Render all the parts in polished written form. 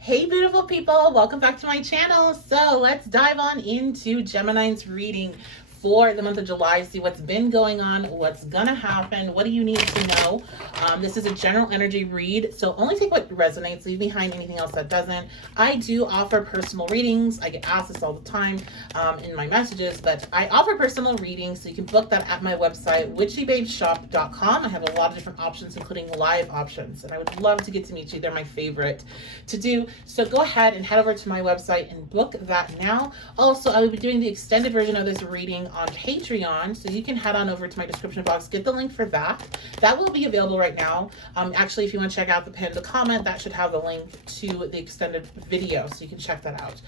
Hey beautiful people, welcome back to my channel. So let's dive on into Gemini's reading for the month of July. See what's been going on, what's gonna happen, what do you need to know. This is a general energy read, so only take what resonates, leave behind anything else that doesn't. I do offer personal readings. I get asked this all the time in my messages, but I offer personal readings, so you can book that at my website, witchybabeshop.com. I have a lot of different options, including live options, and I would love to get to meet you. They're my favorite to do. So go ahead and head over to my website and book that now. Also, I will be doing the extended version of this reading on Patreon, so you can head on over to my description box, get the link for that. That will be available right now. Actually, if you want to check out the pinned comment, that should have the link to the extended video, so you can check that out.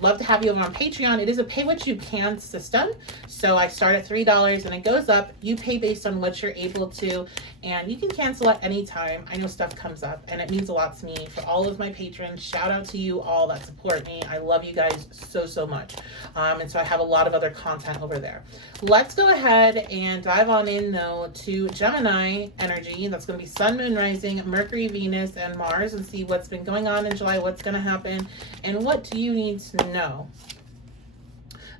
Love to have you over on Patreon. It is a pay what you can system, so I start at $3 and it goes up. You pay based on what you're able to, and you can cancel at any time. I know stuff comes up, and it means a lot to me. For all of my patrons, shout out to you all that support me. I love you guys so much. And so I have a lot of other content over there. Let's go ahead and dive on in though to Gemini energy. That's going to be Sun, Moon, Rising, Mercury, Venus, and Mars, and see what's been going on in July, what's going to happen, and what do you need to know.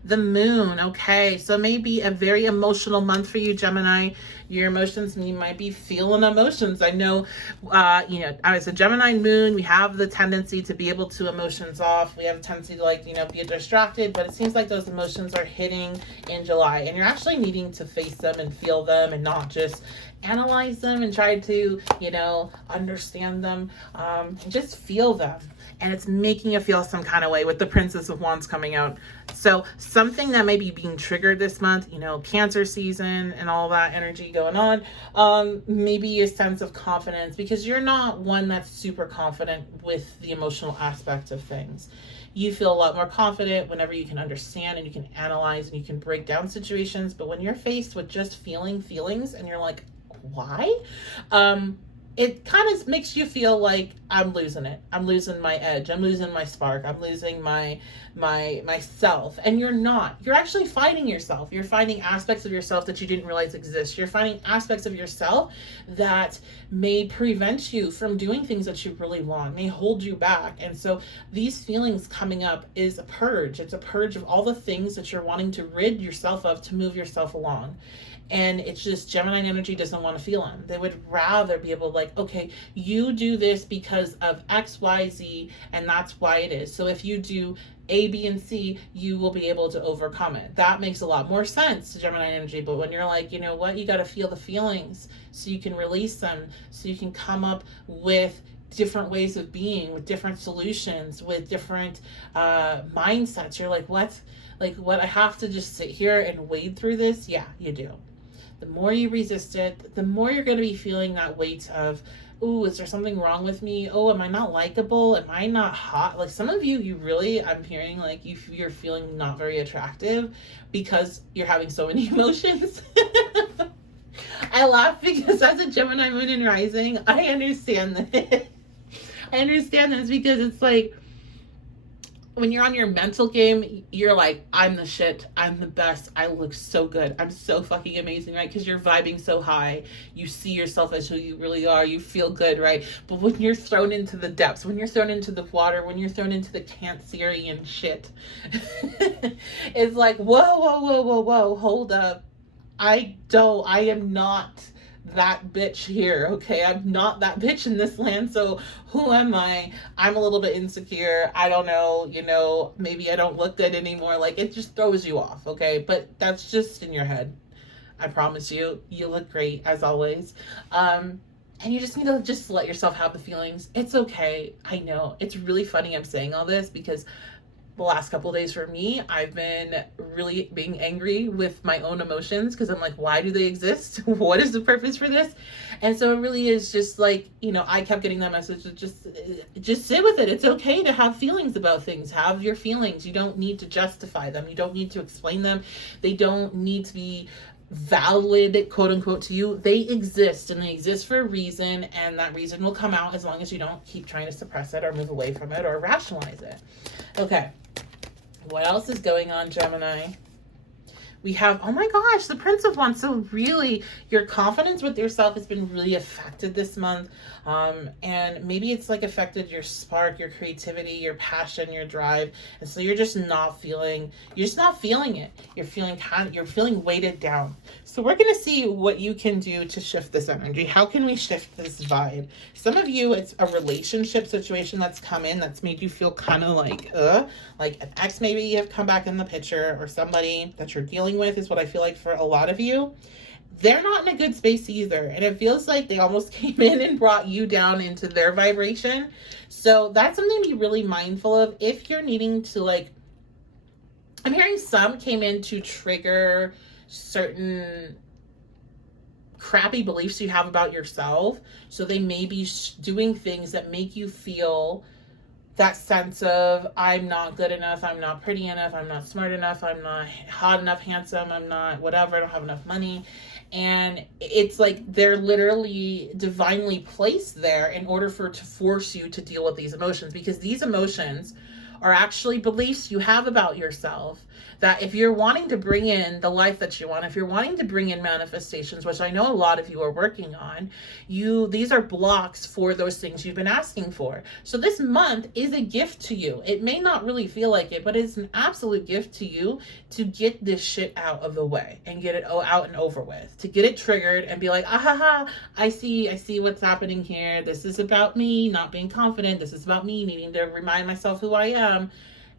The moon. Okay, so maybe a very emotional month for you, Gemini. Your emotions, you might be feeling emotions. I know, as a Gemini moon, we have the tendency to be able to emotions off. We have a tendency to be distracted, but it seems like those emotions are hitting in July, and you're actually needing to face them and feel them and not just analyze them and try to, understand them, and just feel them. And it's making you feel some kind of way with the Princess of Wands coming out. So something that may be being triggered this month, Cancer season and all that energy going on, maybe a sense of confidence, because you're not one that's super confident with the emotional aspect of things. You feel a lot more confident whenever you can understand and you can analyze and you can break down situations. But when you're faced with just feeling feelings and you're like, why? It kind of makes you feel like I'm losing it. I'm losing my edge. I'm losing my spark. I'm losing my myself. And you're not. You're actually finding yourself. You're finding aspects of yourself that you didn't realize exist. You're finding aspects of yourself that may prevent you from doing things that you really want, may hold you back. And so these feelings coming up is a purge. It's a purge of all the things that you're wanting to rid yourself of to move yourself along. And it's just Gemini energy doesn't want to feel them. They would rather be able to okay, you do this because of X, Y, Z, and that's why it is. So if you do A, B, and C, you will be able to overcome it. That makes a lot more sense to Gemini energy. But when you're like, you know what, you got to feel the feelings so you can release them, so you can come up with different ways of being, with different solutions, with different mindsets. You're like, what? What, I have to just sit here and wade through this? Yeah, you do. The more you resist it, the more you're going to be feeling that weight of, oh, is there something wrong with me? Oh, am I not likable? Am I not hot? Some of you really, I'm hearing you're feeling not very attractive because you're having so many emotions. I laugh because as a Gemini moon and rising, I understand this. I understand this because it's when you're on your mental game, you're like, I'm the shit. I'm the best. I look so good. I'm so fucking amazing, right? Because you're vibing so high. You see yourself as who you really are. You feel good, right? But when you're thrown into the depths, when you're thrown into the water, when you're thrown into the Cancerian shit, it's like, whoa, hold up. I am not that bitch here, okay? I'm not that bitch in this land, so who am I? I'm a little bit insecure. I don't know, maybe I don't look good anymore. It just throws you off, okay? But that's just in your head. I promise you, you look great, as always. And you just need to just let yourself have the feelings. It's okay. I know. It's really funny I'm saying all this because the last couple of days for me, I've been really being angry with my own emotions because I'm like, why do they exist? What is the purpose for this? And so it really is just I kept getting that message of just sit with it. It's okay to have feelings about things. Have your feelings. You don't need to justify them. You don't need to explain them. They don't need to be valid, quote unquote, to you. They exist, and they exist for a reason, and that reason will come out as long as you don't keep trying to suppress it or move away from it or rationalize it. Okay. What else is going on, Gemini? We have, oh my gosh, the Prince of Wands. So really, your confidence with yourself has been really affected this month. And maybe it's like affected your spark, your creativity, your passion, your drive. And so you're just not feeling it. You're feeling weighted down. So we're going to see what you can do to shift this energy. How can we shift this vibe? Some of you, it's a relationship situation that's come in that's made you feel kind of like an ex maybe you have come back in the picture, or somebody that you're dealing with is what I feel like for a lot of you. They're not in a good space either. And it feels like they almost came in and brought you down into their vibration. So that's something to be really mindful of if you're needing to, like, I'm hearing some came in to trigger certain crappy beliefs you have about yourself. So they may be doing things that make you feel that sense of, I'm not good enough, I'm not pretty enough, I'm not smart enough, I'm not hot enough, handsome, I'm not whatever, I don't have enough money. And it's like they're literally divinely placed there in order to force you to deal with these emotions, because these emotions are actually beliefs you have about yourself, that if you're wanting to bring in the life that you want, if you're wanting to bring in manifestations, which I know a lot of you are working on, these are blocks for those things you've been asking for. So this month is a gift to you. It may not really feel like it, but it's an absolute gift to you to get this shit out of the way and get it out and over with, to get it triggered and be like, I see what's happening here. This is about me not being confident. This is about me needing to remind myself who I am.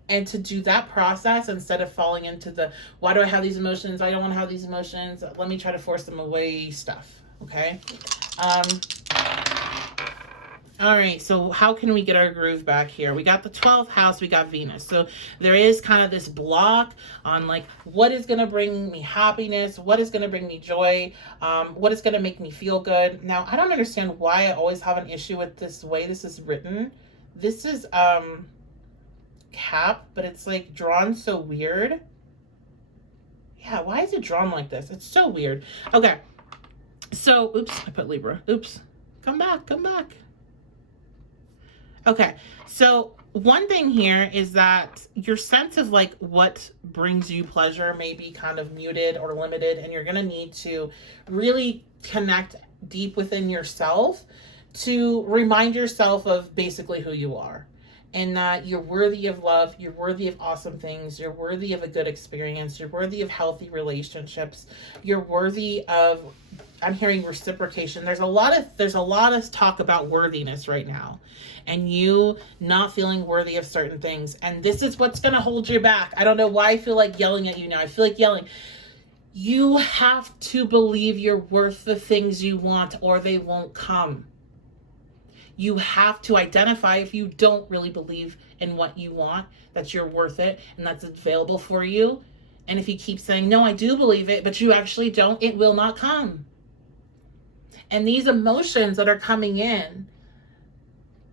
And to do that process instead of falling into the, why do I have these emotions? I don't want to have these emotions. Let me try to force them away stuff. Okay. All right. So how can we get our groove back here? We got the 12th house. We got Venus. So there is kind of this block on like, what is going to bring me happiness? What is going to bring me joy? What is going to make me feel good? Now, I don't understand why I always have an issue with this way this is written. This is, cap, but it's like drawn so weird. Yeah, why is it drawn like this? It's so weird. Okay, so oops, I put Libra. Oops, come back. Okay, so one thing here is that your sense of like what brings you pleasure may be kind of muted or limited, and you're gonna need to really connect deep within yourself to remind yourself of basically who you are. And that you're worthy of love, you're worthy of awesome things, you're worthy of a good experience, you're worthy of healthy relationships, you're worthy of, I'm hearing reciprocation. There's a lot of talk about worthiness right now, and you not feeling worthy of certain things. And this is what's gonna hold you back. I don't know why I feel like yelling at you now. I feel like yelling. You have to believe you're worth the things you want, or they won't come. You have to identify if you don't really believe in what you want, that you're worth it and that's available for you. And if you keep saying, no, I do believe it, but you actually don't, it will not come. And these emotions that are coming in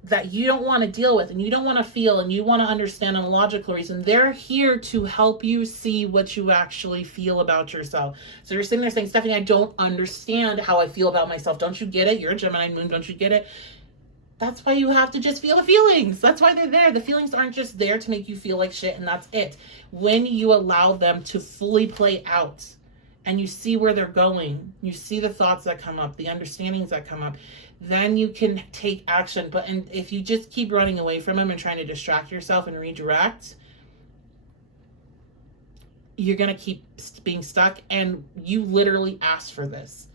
that you don't want to deal with and you don't want to feel and you want to understand on a logical reason, they're here to help you see what you actually feel about yourself. So you're sitting there saying, Stephanie, I don't understand how I feel about myself. Don't you get it? You're a Gemini moon. Don't you get it? That's why you have to just feel the feelings. That's why they're there. The feelings aren't just there to make you feel like shit and that's it. When you allow them to fully play out and you see where they're going, you see the thoughts that come up, the understandings that come up, then you can take action. But if you just keep running away from them and trying to distract yourself and redirect, you're going to keep being stuck. And you literally asked for this.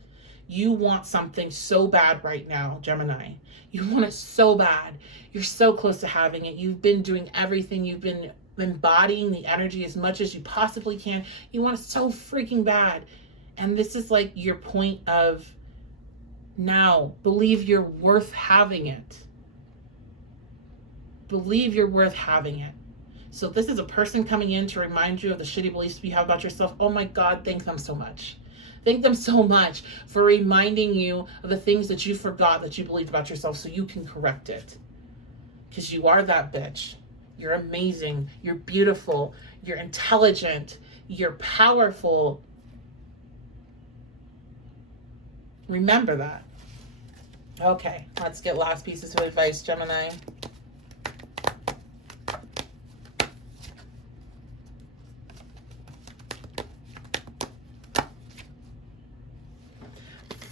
You want something so bad right now, Gemini. You want it so bad. You're so close to having it. You've been doing everything. You've been embodying the energy as much as you possibly can. You want it so freaking bad. And this is like your point of now. Believe you're worth having it. Believe you're worth having it. So if this is a person coming in to remind you of the shitty beliefs you have about yourself, oh my God, thank them so much. Thank them so much for reminding you of the things that you forgot that you believed about yourself so you can correct it. Because you are that bitch. You're amazing. You're beautiful. You're intelligent. You're powerful. Remember that. Okay, let's get last pieces of advice, Gemini.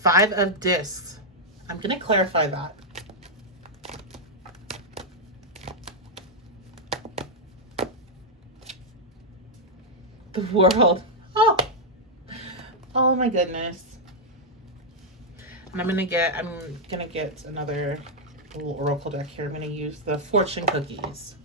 5 of discs. I'm going to clarify that. The World. Oh my goodness. And I'm gonna get another little oracle deck here. I'm gonna use the fortune cookies.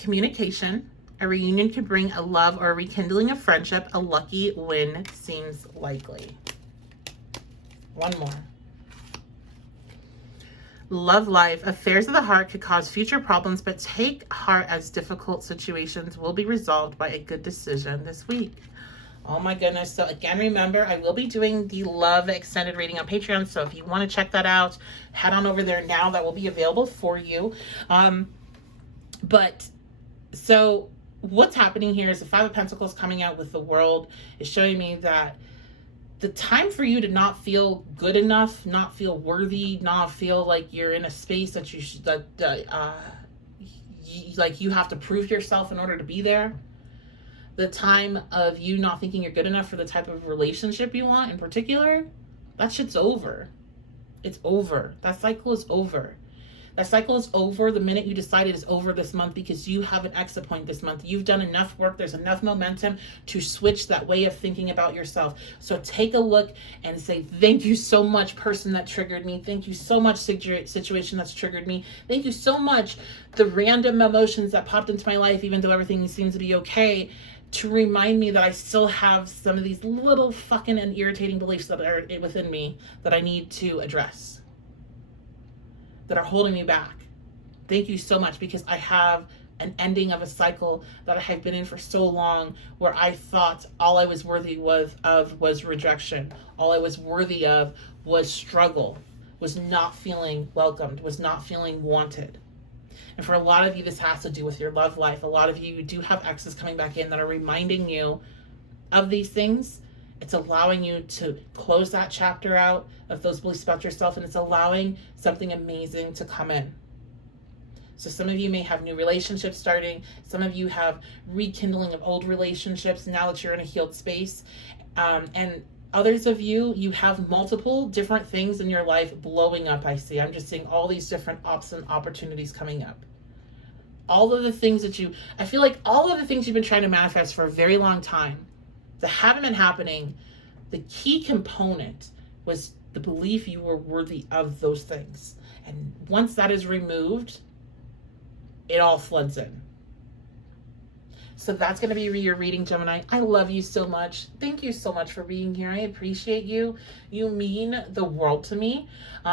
Communication. A reunion could bring a love or a rekindling of friendship. A lucky win seems likely. One more. Love life. Affairs of the heart could cause future problems, but take heart as difficult situations will be resolved by a good decision this week. Oh my goodness. So again, remember, I will be doing the love extended reading on Patreon. So if you want to check that out, head on over there now. That will be available for you. But so what's happening here is the 5 of Pentacles coming out with the World is showing me that the time for you to not feel good enough, not feel worthy, not feel like you're in a space that you should, like you have to prove yourself in order to be there. The time of you not thinking you're good enough for the type of relationship you want in particular, that shit's over. It's over. That cycle is over. That cycle is over the minute you decide it is over this month, because you have an exit point this month. You've done enough work. There's enough momentum to switch that way of thinking about yourself. So take a look and say, thank you so much, person that triggered me. Thank you so much, situation that's triggered me. Thank you so much, the random emotions that popped into my life, even though everything seems to be okay, to remind me that I still have some of these little fucking and irritating beliefs that are within me that I need to address, that are holding me back. Thank you so much, because I have an ending of a cycle that I have been in for so long, where I thought all I was worthy of was rejection. All I was worthy of was struggle, was not feeling welcomed, was not feeling wanted. And for a lot of you, this has to do with your love life. A lot of you do have exes coming back in that are reminding you of these things. It's allowing you to close that chapter out of those beliefs about yourself, and it's allowing something amazing to come in. So some of you may have new relationships starting. Some of you have rekindling of old relationships now that you're in a healed space. And others of you, you have multiple different things in your life blowing up, I see. I'm just seeing all these different opportunities coming up. All of the things that I feel like all of the things you've been trying to manifest for a very long time that haven't been happening, the key component was the belief you were worthy of those things. And once that is removed, it all floods in. So that's going to be your reading, Gemini. I love you so much. Thank you so much for being here. I appreciate you. You mean the world to me.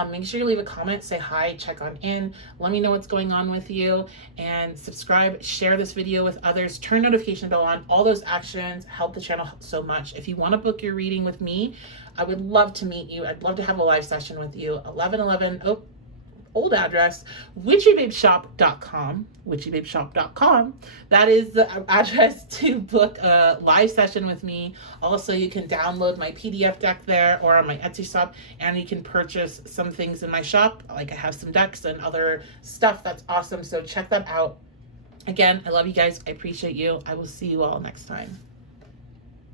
Make sure you leave a comment, say hi, check on in. Let me know what's going on with you, and subscribe, share this video with others, turn notification bell on. All those actions help the channel so much. If you want to book your reading with me, I would love to meet you. I'd love to have a live session with you. 1111, old address, witchybabeshop.com. witchybabeshop.com. That is the address to book a live session with me. Also, you can download my PDF deck there or on my Etsy shop, and you can purchase some things in my shop. Like I have some decks and other stuff that's awesome. So check that out. Again, I love you guys. I appreciate you. I will see you all next time.